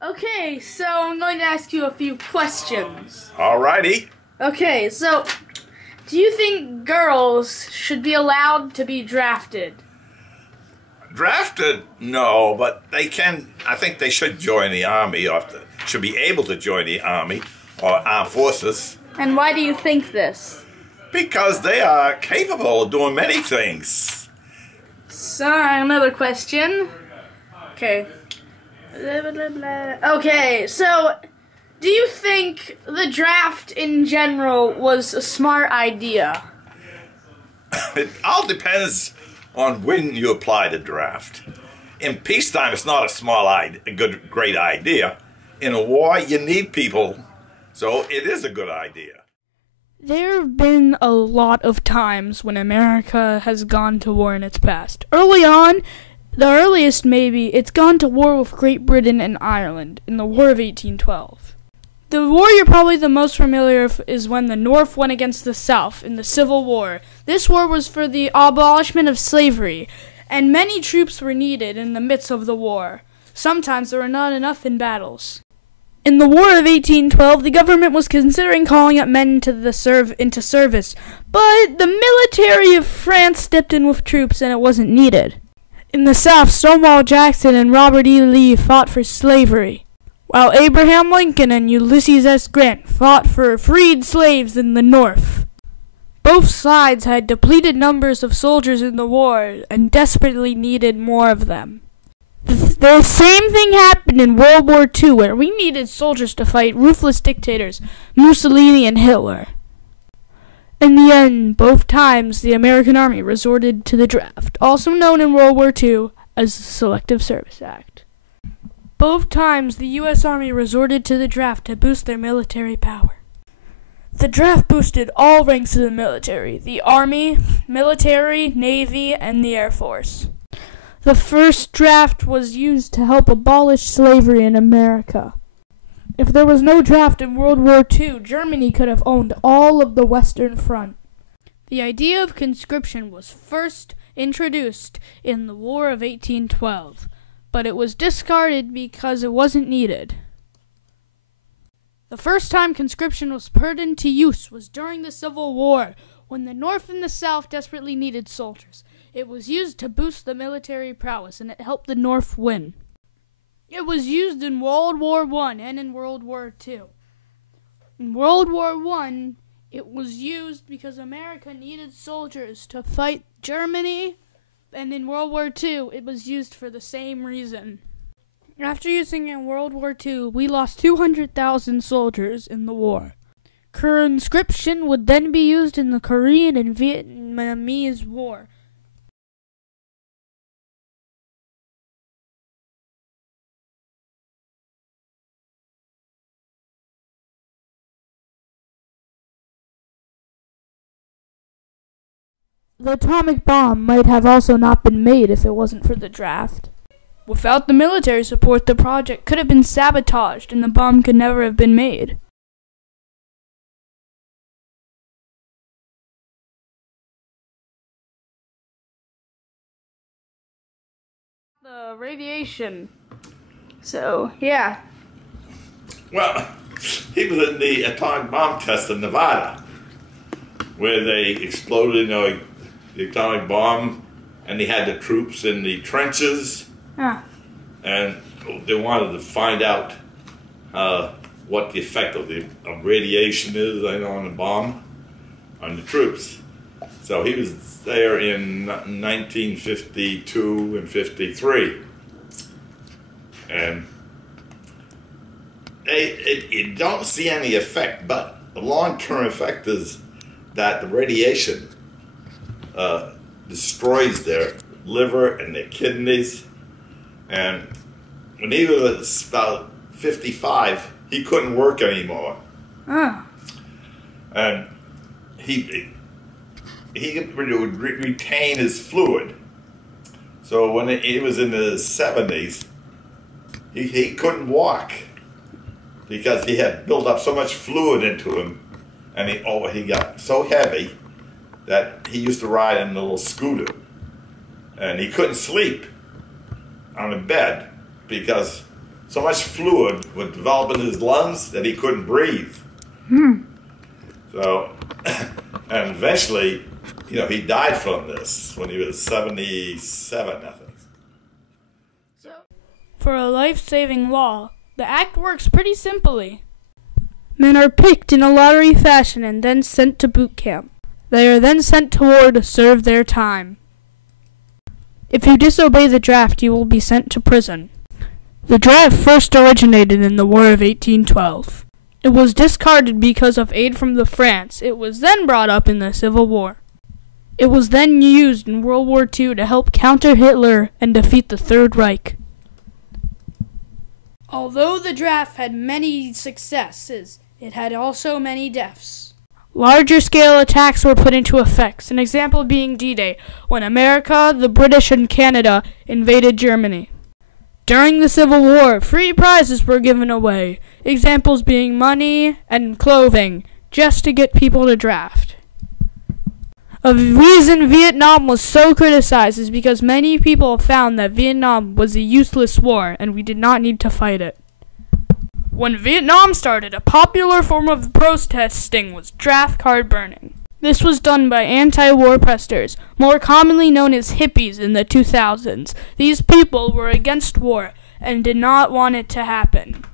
Okay, so I'm going to ask you a few questions. Alrighty. Okay, so do you think girls should be allowed to be drafted? Drafted? No, but they can. I think they should join the army, or should be able to join the army or armed forces. And why do you think this? Because they are capable of doing many things. So, another question. Okay. Okay, so do you think the draft in general was a smart idea? It all depends on when you apply the draft. In peacetime, it's not a great idea. In a war, you need people, so it is a good idea. There have been a lot of times when America has gone to war in its past. Early on, the earliest maybe, it's gone to war with Great Britain and Ireland in the War of 1812. The war you're probably the most familiar with is when the North went against the South in the Civil War. This war was for the abolishment of slavery, and many troops were needed in the midst of the war. Sometimes there were not enough in battles. In the War of 1812, the government was considering calling up men into service, but the military of France stepped in with troops and it wasn't needed. In the South, Stonewall Jackson and Robert E. Lee fought for slavery, while Abraham Lincoln and Ulysses S. Grant fought for freed slaves in the North. Both sides had depleted numbers of soldiers in the war and desperately needed more of them. The same thing happened in World War II, where we needed soldiers to fight ruthless dictators, Mussolini and Hitler. In the end, both times the American Army resorted to the draft, also known in World War II as the Selective Service Act. Both times the U.S. Army resorted to the draft to boost their military power. The draft boosted all ranks of the military: the Army, military, Navy, and the Air Force. The first draft was used to help abolish slavery in America. If there was no draft in World War II, Germany could have owned all of the Western Front. The idea of conscription was first introduced in the War of 1812, but it was discarded because it wasn't needed. The first time conscription was put into use was during the Civil War, when the North and the South desperately needed soldiers. It was used to boost the military prowess, and it helped the North win. It was used in World War I and in World War II. In World War I, it was used because America needed soldiers to fight Germany, and in World War II, it was used for the same reason. After using it in World War II, we lost 200,000 soldiers in the war. Conscription would then be used in the Korean and Vietnamese War. The atomic bomb might have also not been made if it wasn't for the draft. Without the military support, the project could have been sabotaged and the bomb could never have been made. The radiation. So, yeah. Well, he was in the atomic bomb test in Nevada, where they exploded, the atomic bomb, and they had the troops in the trenches, and they wanted to find out what the effect of radiation is on the bomb, on the troops. So he was there in 1952 and 53, and you don't see any effect, but the long-term effect is that the radiation destroys their liver and their kidneys. And when he was about 55, he couldn't work anymore. And he would retain his fluid. So when he was in his 70s, he couldn't walk because he had built up so much fluid into him, and he got so heavy that he used to ride in a little scooter, and he couldn't sleep on a bed because so much fluid would develop in his lungs that he couldn't breathe. So, and eventually, he died from this when he was 77, I think. For a life-saving law, the act works pretty simply. Men are picked in a lottery fashion and then sent to boot camp. They are then sent to war to serve their time. If you disobey the draft, you will be sent to prison. The draft first originated in the War of 1812. It was discarded because of aid from France. It was then brought up in the Civil War. It was then used in World War II to help counter Hitler and defeat the Third Reich. Although the draft had many successes, it had also many deaths. Larger scale attacks were put into effect, an example being D-Day, when America, the British, and Canada invaded Germany. During the Civil War, free prizes were given away, examples being money and clothing, just to get people to draft. A reason Vietnam was so criticized is because many people found that Vietnam was a useless war and we did not need to fight it. When Vietnam started, a popular form of protesting was draft card burning. This was done by anti-war protesters, more commonly known as hippies in the 2000s. These people were against war and did not want it to happen.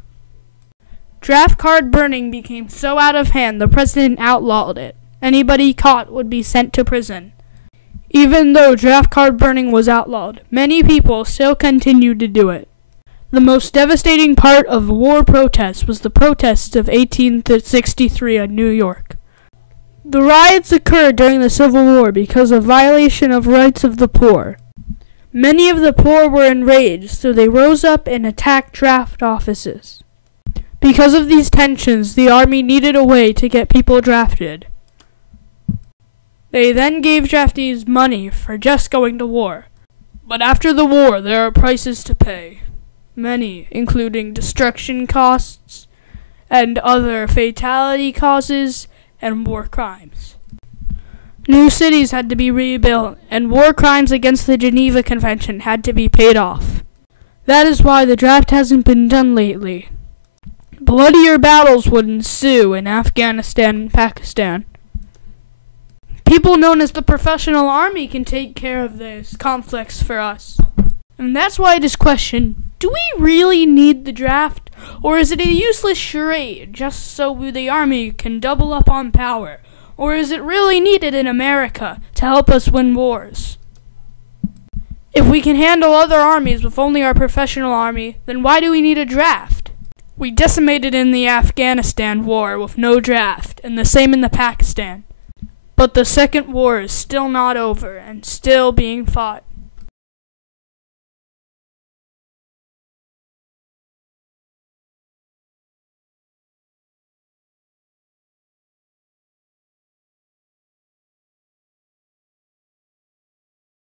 Draft card burning became so out of hand, the president outlawed it. Anybody caught would be sent to prison. Even though draft card burning was outlawed, many people still continued to do it. The most devastating part of war protests was the protests of 1863 in New York. The riots occurred during the Civil War because of violation of rights of the poor. Many of the poor were enraged, so they rose up and attacked draft offices. Because of these tensions, the army needed a way to get people drafted. They then gave draftees money for just going to war. But after the war, there are prices to pay. Many, including destruction costs and other fatality causes and war crimes. New cities had to be rebuilt, and war crimes against the Geneva Convention had to be paid off. That is why the draft hasn't been done lately. Bloodier battles would ensue in Afghanistan and Pakistan. People known as the professional army can take care of these conflicts for us. And that's why it is questioned, do we really need the draft? Or is it a useless charade just so the army can double up on power? Or is it really needed in America to help us win wars? If we can handle other armies with only our professional army, then why do we need a draft? We decimated in the Afghanistan war with no draft, and the same in the Pakistan. But the second war is still not over and still being fought.